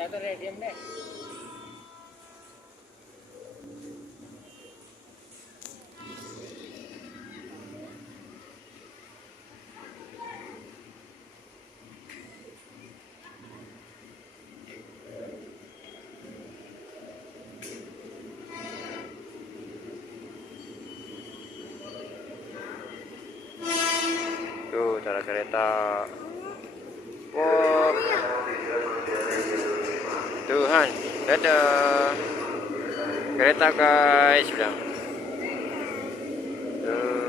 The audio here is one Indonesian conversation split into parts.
jatuh deh, diam deh. Tuh cara kereta. Wow. Tuhan, dadah. Kereta guys, bilang. Tuh.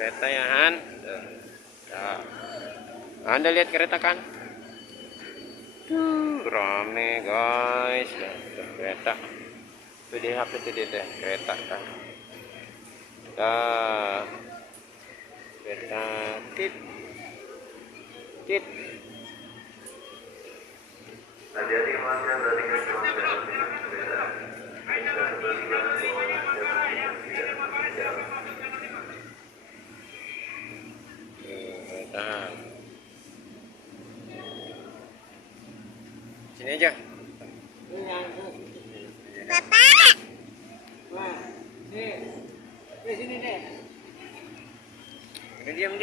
Kereta ya Han. Nah, Anda lihat kereta kan? Tuh rame guys. Tuh, kereta. Tuh di HP tuh dia deh, kereta kan. Nah, kereta tit tit. Hati-hati mas ya, berarti kan cuma Kereta. Sini aja. Bapak. Wah, nih. Di sini deh. Diam.